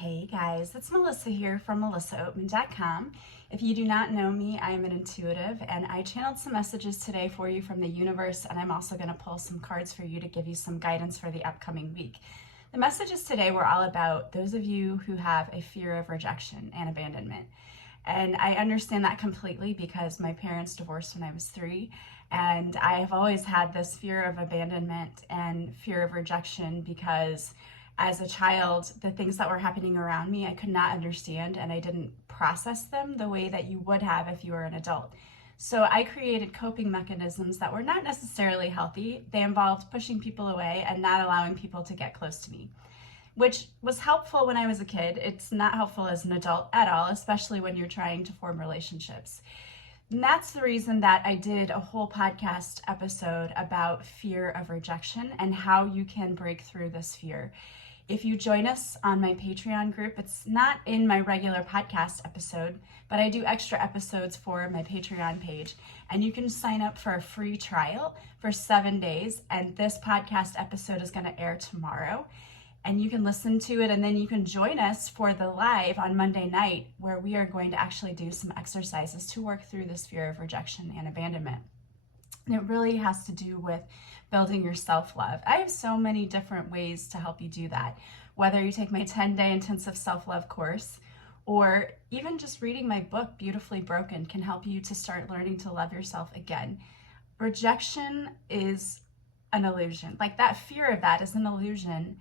Hey guys, it's Melissa here from melissaoatman.com. If you do not know me, I am an intuitive and I channeled some messages today for you from the universe, and I'm also going to pull some cards for you to give you some guidance for the upcoming week. The messages today were all about those of you who have a fear of rejection and abandonment. And I understand that completely because my parents divorced when I was 3, and I have always had this fear of abandonment and fear of rejection because as a child, the things that were happening around me, I could not understand, and I didn't process them the way that you would have if you were an adult. So I created coping mechanisms that were not necessarily healthy. They involved pushing people away and not allowing people to get close to me, which was helpful when I was a kid. It's not helpful as an adult at all, especially when you're trying to form relationships. And that's the reason that I did a whole podcast episode about fear of rejection and how you can break through this fear. If you join us on my Patreon group, it's not in my regular podcast episode, but I do extra episodes for my Patreon page. And you can sign up for a free trial for 7 days. And this podcast episode is going to air tomorrow. And you can listen to it, and then you can join us for the live on Monday night, where we are going to actually do some exercises to work through this fear of rejection and abandonment. And it really has to do with building your self-love. I have so many different ways to help you do that. Whether you take my 10-day intensive self-love course, or even just reading my book, Beautifully Broken, can help you to start learning to love yourself again. Rejection is an illusion. Like, that fear of that is an illusion.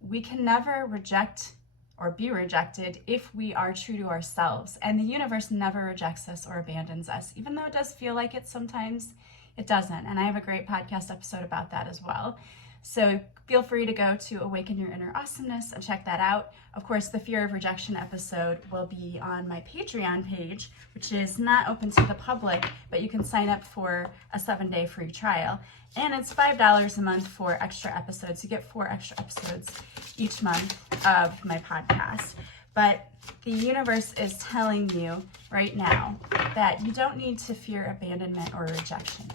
We can never reject or be rejected if we are true to ourselves. And the universe never rejects us or abandons us, even though it does feel like it sometimes. It doesn't. And I have a great podcast episode about that as well. So feel free to go to Awaken Your Inner Awesomeness and check that out. Of course, the fear of rejection episode will be on my Patreon page, which is not open to the public, but you can sign up for a 7-day free trial. And it's $5 a month for extra episodes. You get 4 extra episodes each month of my podcast. But the universe is telling you right now that you don't need to fear abandonment or rejection.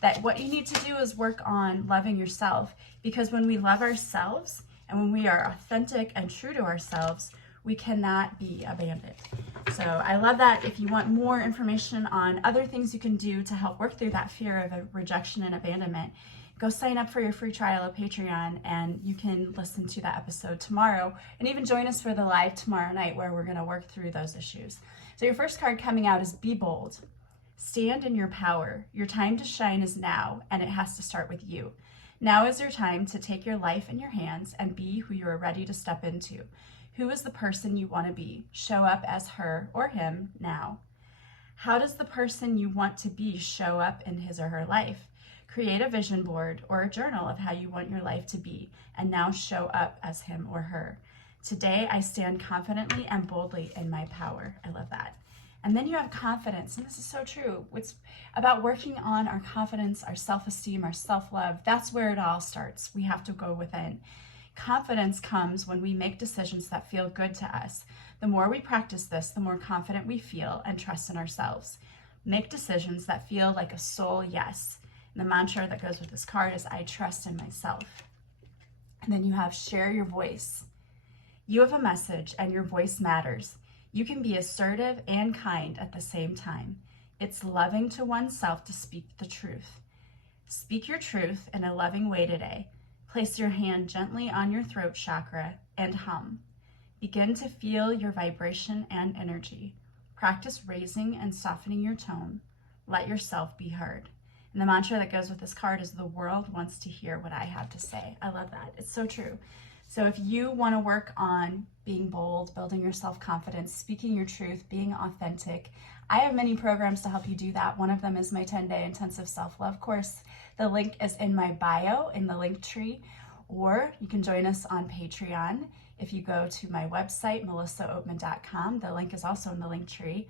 That what you need to do is work on loving yourself, because when we love ourselves and when we are authentic and true to ourselves, we cannot be abandoned. So I love that. If you want more information on other things you can do to help work through that fear of rejection and abandonment, go sign up for your free trial of Patreon, and you can listen to that episode tomorrow, and even join us for the live tomorrow night where we're going to work through those issues. So your first card coming out is Be Bold. Stand in your power. Your time to shine is now, and it has to start with you. Now is your time to take your life in your hands and be who you are ready to step into. Who is the person you want to be? Show up as her or him now. How does the person you want to be show up in his or her life? Create a vision board or a journal of how you want your life to be, and now show up as him or her. Today, I stand confidently and boldly in my power. I love that. And then you have confidence, and this is so true. It's about working on our confidence, our self-esteem, our self-love. That's where it all starts. We have to go within. Confidence comes when we make decisions that feel good to us. The more we practice this, the more confident we feel and trust in ourselves. Make decisions that feel like a soul yes. And the mantra that goes with this card is, I trust in myself. And then you have share your voice. You have a message, and your voice matters. You can be assertive and kind at the same time. It's loving to oneself to speak the truth. Speak your truth in a loving way today. Place your hand gently on your throat chakra and hum. Begin to feel your vibration and energy. Practice raising and softening your tone. Let yourself be heard. And the mantra that goes with this card is, the world wants to hear what I have to say. I love that. It's so true. So if you want to work on being bold, building your self-confidence, speaking your truth, being authentic, I have many programs to help you do that. One of them is my 10-day intensive self-love course. The link is in my bio in the link tree, or you can join us on Patreon. If you go to my website, melissaoatman.com, the link is also in the link tree.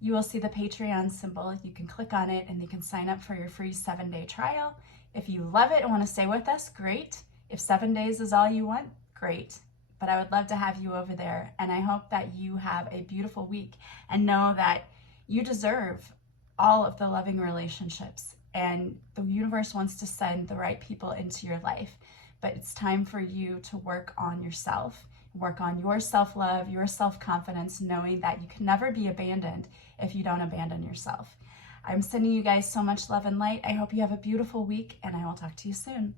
You will see the Patreon symbol. You can click on it and you can sign up for your free 7-day trial. If you love it and want to stay with us, great. If 7 days is all you want, great. But I would love to have you over there. And I hope that you have a beautiful week and know that you deserve all of the loving relationships. And the universe wants to send the right people into your life. But it's time for you to work on yourself, Work on your self-love, your self-confidence, knowing that you can never be abandoned if you don't abandon yourself. I'm sending you guys so much love and light. I hope you have a beautiful week, and I will talk to you soon.